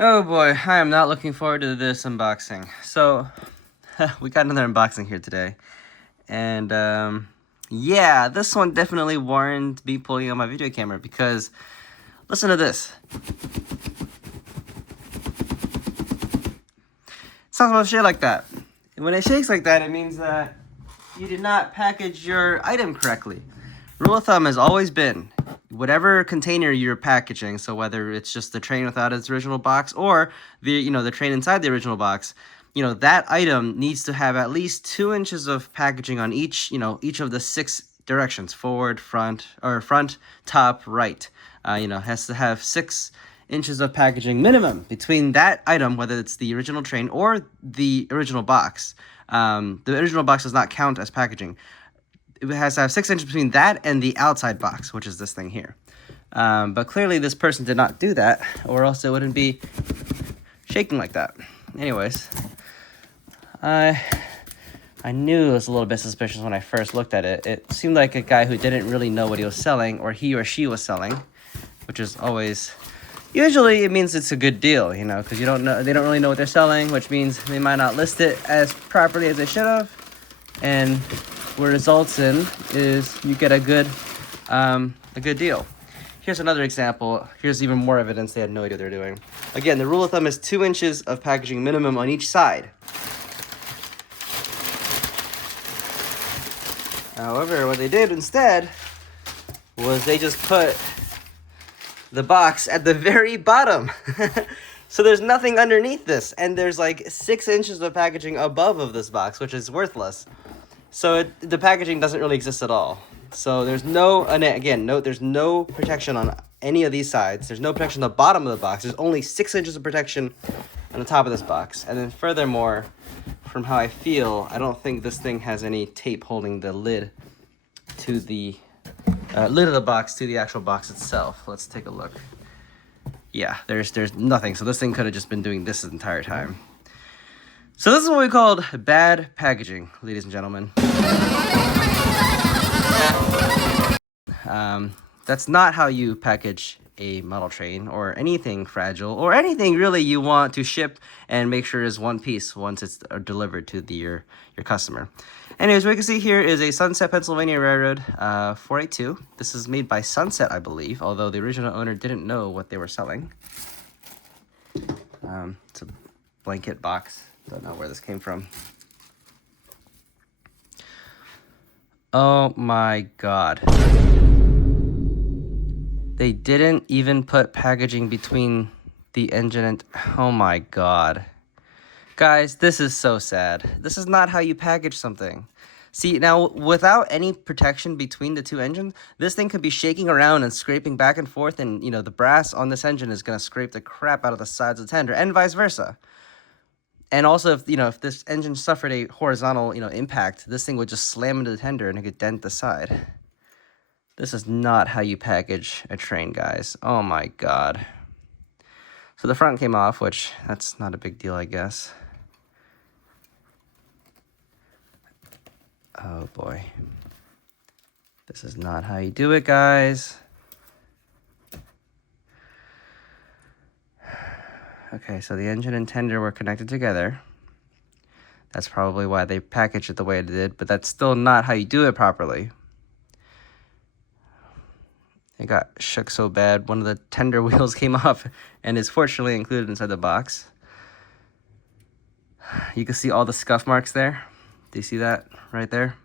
Oh boy, I am not looking forward to this unboxing. So, we got another unboxing here today. And, yeah, this one definitely warranted me pulling out my video camera because, listen to this. It's not supposed to shake like that. And when it shakes like that, it means that you did not package your item correctly. Rule of thumb has always been, whatever container you're packaging, so whether it's just the train without its original box or the train inside the original box, that item needs to have at least 2 inches of packaging on each of the 6 directions: forward, front, or front, top, right. Has to have 6 inches of packaging minimum between that item, whether it's the original train or the original box. The original box does not count as packaging. It has to have 6 inches between that and the outside box, which is this thing here. But clearly this person did not do that, or else it wouldn't be shaking like that. Anyways, I knew it was a little bit suspicious when I first looked at it. It seemed like a guy who didn't really know what he was selling, or he or she was selling, which is always... Usually it means it's a good deal, because they don't really know what they're selling, which means they might not list it as properly as they should have. And what results in is you get a good deal. Here's another example. Here's even more evidence they had no idea what they're doing. Again, the rule of thumb is 2 inches of packaging minimum on each side. However, what they did instead was they just put the box at the very bottom. So there's nothing underneath this, and there's like 6 inches of packaging above of this box, which is worthless. So the packaging doesn't really exist at all. So there's no, and again, there's no protection on any of these sides. There's no protection on the bottom of the box. There's only 6 inches of protection on the top of this box. And then furthermore, from how I feel, I don't think this thing has any tape holding the lid to the lid of the box to the actual box itself. Let's take a look. Yeah, there's nothing. So this thing could have just been doing this the entire time. So this is what we called bad packaging, ladies and gentlemen. That's not how you package a model train or anything fragile or anything really you want to ship and make sure is one piece once it's delivered to your customer. Anyways, what you can see here is a Sunset, Pennsylvania Railroad 482. This is made by Sunset, I believe, although the original owner didn't know what they were selling. It's a blanket box. Don't know where this came from. Oh my god. They didn't even put packaging between the engine and... Oh my god. Guys, this is so sad. This is not how you package something. See, now, without any protection between the two engines, this thing could be shaking around and scraping back and forth, and, the brass on this engine is going to scrape the crap out of the sides of the tender, and vice versa. And also, if this engine suffered a horizontal, impact, this thing would just slam into the tender and it could dent the side. This is not how you package a train, guys. Oh my god. So the front came off, which that's not a big deal, I guess. Oh boy. This is not how you do it, guys. Okay, so the engine and tender were connected together. That's probably why they packaged it the way it did, but that's still not how you do it properly. It got shook so bad, one of the tender wheels came off and is fortunately included inside the box. You can see all the scuff marks there. Do you see that right there?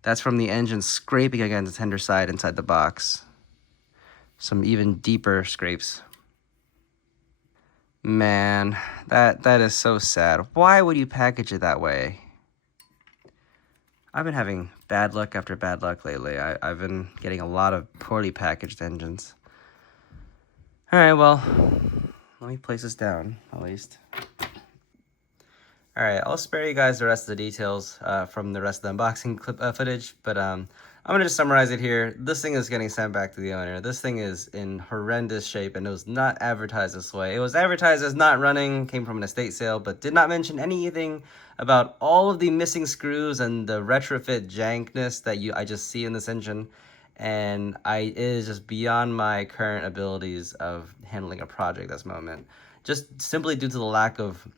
That's from the engine scraping against the tender side inside the box. Some even deeper scrapes. Man, that is so sad. Why would you package it that way? I've been having bad luck after bad luck lately. I've been getting a lot of poorly packaged engines. Alright, well, let me place this down, at least. Alright, I'll spare you guys the rest of the details from the rest of the unboxing clip footage, but I'm going to just summarize it here. This thing is getting sent back to the owner. This thing is in horrendous shape, and it was not advertised this way. It was advertised as not running, came from an estate sale, but did not mention anything about all of the missing screws and the retrofit jankness that I just see in this engine. and it is just beyond my current abilities of handling a project at this moment, just simply due to the lack of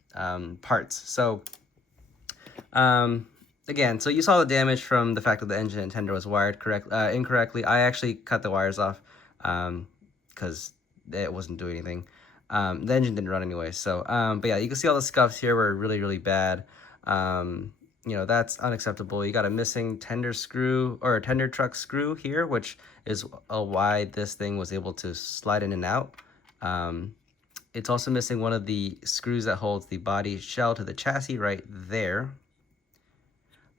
parts. So again, so you saw the damage from the fact that the engine and tender was wired incorrectly. I actually cut the wires off because it wasn't doing anything. The engine didn't run anyway. So, but yeah, you can see all the scuffs here were really, really bad. You know, that's unacceptable. You got a missing tender screw or a tender truck screw here, which is why this thing was able to slide in and out. It's also missing one of the screws that holds the body shell to the chassis right there.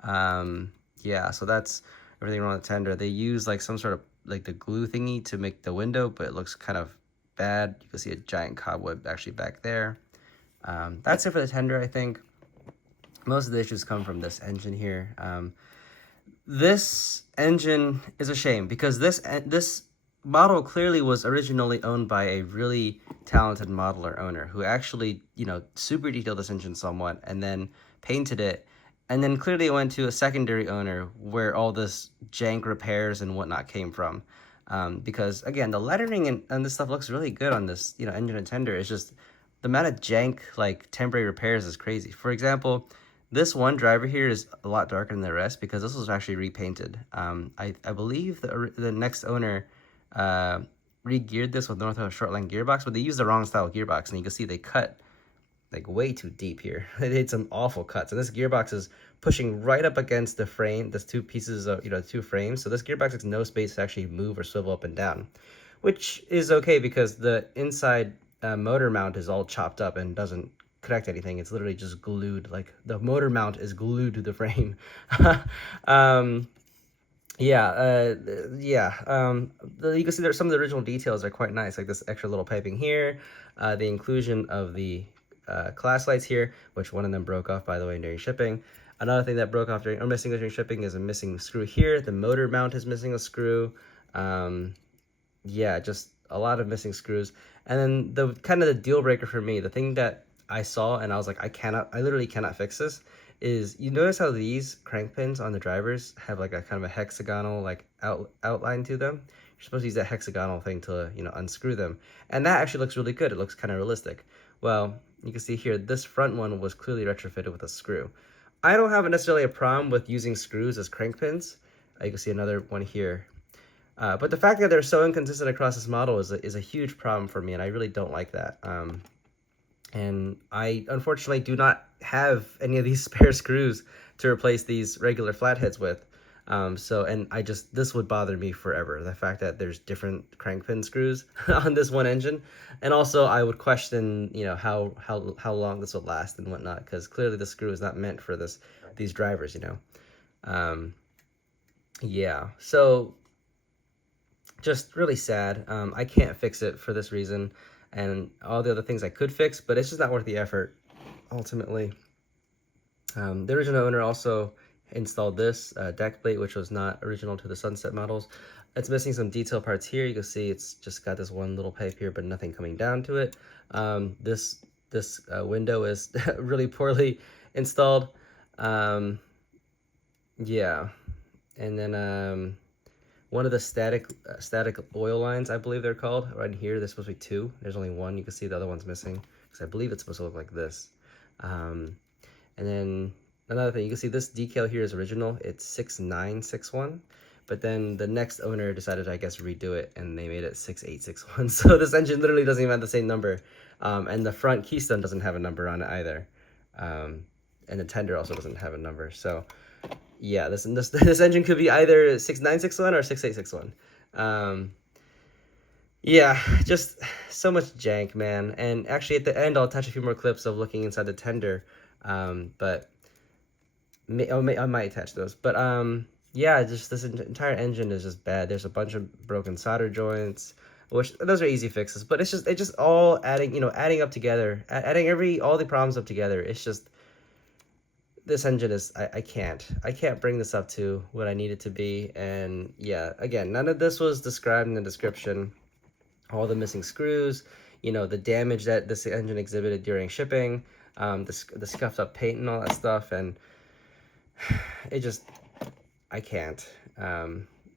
Yeah, so that's everything wrong with the tender. They use like some sort of like the glue thingy to make the window, but it looks kind of bad. You can see a giant cobweb actually back there. That's it for the tender, I think. Most of the issues come from this engine here. This engine is a shame because this model clearly was originally owned by a really talented modeler owner who actually, you know, super detailed this engine somewhat and then painted it. And then clearly it went to a secondary owner where all this jank repairs and whatnot came from. Because again, the lettering and this stuff looks really good on this, you know, engine and tender. It's just the amount of jank, like temporary repairs is crazy. For example, this one driver here is a lot darker than the rest because this was actually repainted. I believe the next owner re-geared this with Northwest Shortline gearbox, but they used the wrong style gearbox, and you can see they cut like way too deep here. They did some awful cuts, and this gearbox is pushing right up against the frame. There's two pieces of, you know, two frames, so this gearbox has no space to actually move or swivel up and down, which is okay because the inside motor mount is all chopped up and doesn't connect anything. It's literally just glued, like the motor mount is glued to the frame. You can see there's some of the original details are quite nice, like this extra little piping here, the inclusion of the class lights here, which one of them broke off, by the way, during shipping. Another thing that broke off during, or missing during shipping, is a missing screw here. The motor mount is missing a screw. Yeah, just a lot of missing screws. And then the kind of the deal breaker for me, the thing that I saw and I was like, I literally cannot fix this, is you notice how these crank pins on the drivers have like a kind of a hexagonal like outline to them. You're supposed to use that hexagonal thing to, you know, unscrew them. And that actually looks really good. It looks kind of realistic. Well, you can see here, this front one was clearly retrofitted with a screw. I don't have necessarily a problem with using screws as crank pins. You can see another one here. But the fact that they're so inconsistent across this model is a huge problem for me, and I really don't like that. And I unfortunately do not have any of these spare screws to replace these regular flatheads with. This would bother me forever, the fact that there's different crank pin screws on this one engine. And also I would question, you know, how long this would last and whatnot, because clearly the screw is not meant for these drivers, you know. Yeah, so just really sad. I can't fix it for this reason and all the other things I could fix, but it's just not worth the effort ultimately. The original owner also installed this deck plate, which was not original to the Sunset models. It's missing some detail parts here. You can see it's just got this one little pipe here, but nothing coming down to it. This window is really poorly installed. Yeah, and then one of the static oil lines, I believe they're called, right here. There's supposed to be two. There's only one. You can see the other one's missing because I believe it's supposed to look like this. And then another thing, you can see this decal here is original. It's 6961, but then the next owner decided to, I guess, redo it, and they made it 6861. So this engine literally doesn't even have the same number, and the front keystone doesn't have a number on it either, and the tender also doesn't have a number. So yeah, this engine could be either 6961 or 6861. Yeah, just so much jank, man. And actually at the end, I'll attach a few more clips of looking inside the tender, but I might attach those. But yeah, just this entire engine is just bad. There's a bunch of broken solder joints, which those are easy fixes, but it's just all adding up together, adding all the problems up together. It's just, this engine is, I can't bring this up to what I need it to be. And yeah, again, none of this was described in the description. All the missing screws, you know, the damage that this engine exhibited during shipping, the scuffed up paint and all that stuff, and it just, I can't.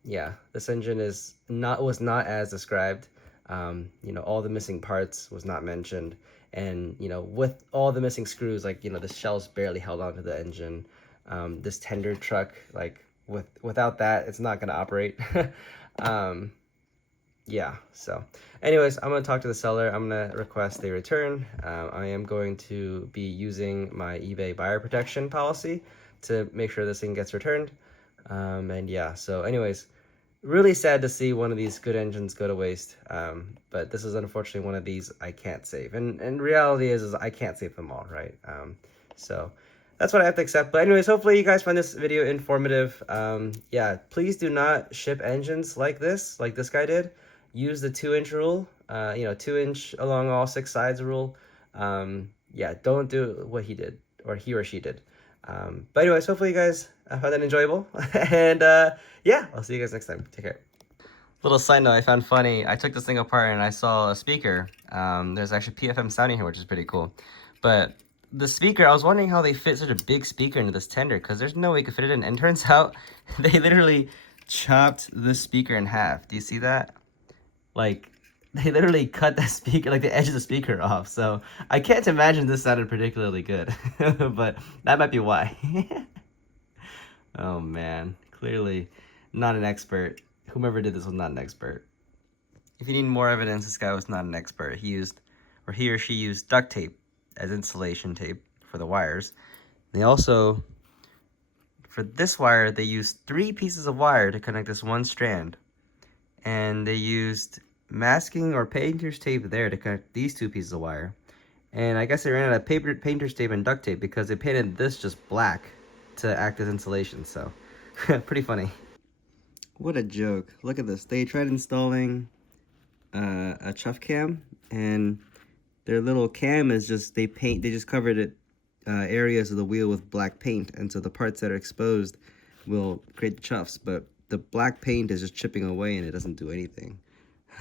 yeah, this engine was not as described. You know, all the missing parts was not mentioned, and you know, with all the missing screws, like, you know, the shells barely held onto the engine. This tender truck, like, without that, it's not gonna operate. um, yeah, so anyways, I'm gonna talk to the seller. I'm gonna request a return. I am going to be using my eBay buyer protection policy to make sure this thing gets returned. And yeah, so anyways, really sad to see one of these good engines go to waste. But this is unfortunately one of these I can't save. And reality is I can't save them all, right? So that's what I have to accept. But anyways, hopefully you guys find this video informative. Yeah, please do not ship engines like this guy did. Use the 2-inch rule, you know, 2-inch along all 6 sides rule. Yeah, don't do what he did, or he or she did. But anyways, hopefully you guys found that enjoyable. And yeah, I'll see you guys next time. Take care. Little side note I found funny. I took this thing apart and I saw a speaker. There's actually PFM sounding here, which is pretty cool. But the speaker, I was wondering how they fit such a big speaker into this tender, because there's no way you could fit it in. And turns out they literally chopped the speaker in half. Do you see that? Like, they literally cut that speaker, like the edge of the speaker off. So I can't imagine this sounded particularly good, but that might be why. Oh man, clearly not an expert. Whomever did this was not an expert. If you need more evidence, this guy was not an expert. He or she used duct tape as insulation tape for the wires. They also, for this wire, they used 3 pieces of wire to connect this one strand. And they used masking or painter's tape there to connect these 2 pieces of wire. And I guess they ran out of painter's tape and duct tape because they painted this just black to act as insulation. So pretty funny. What a joke. Look at this. They tried installing a chuff cam, and their little cam is just, they just covered it, areas of the wheel with black paint, and so the parts that are exposed will create the chuffs, but the black paint is just chipping away and it doesn't do anything.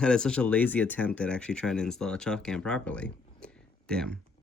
That is such a lazy attempt at actually trying to install a chuff cam properly. Damn.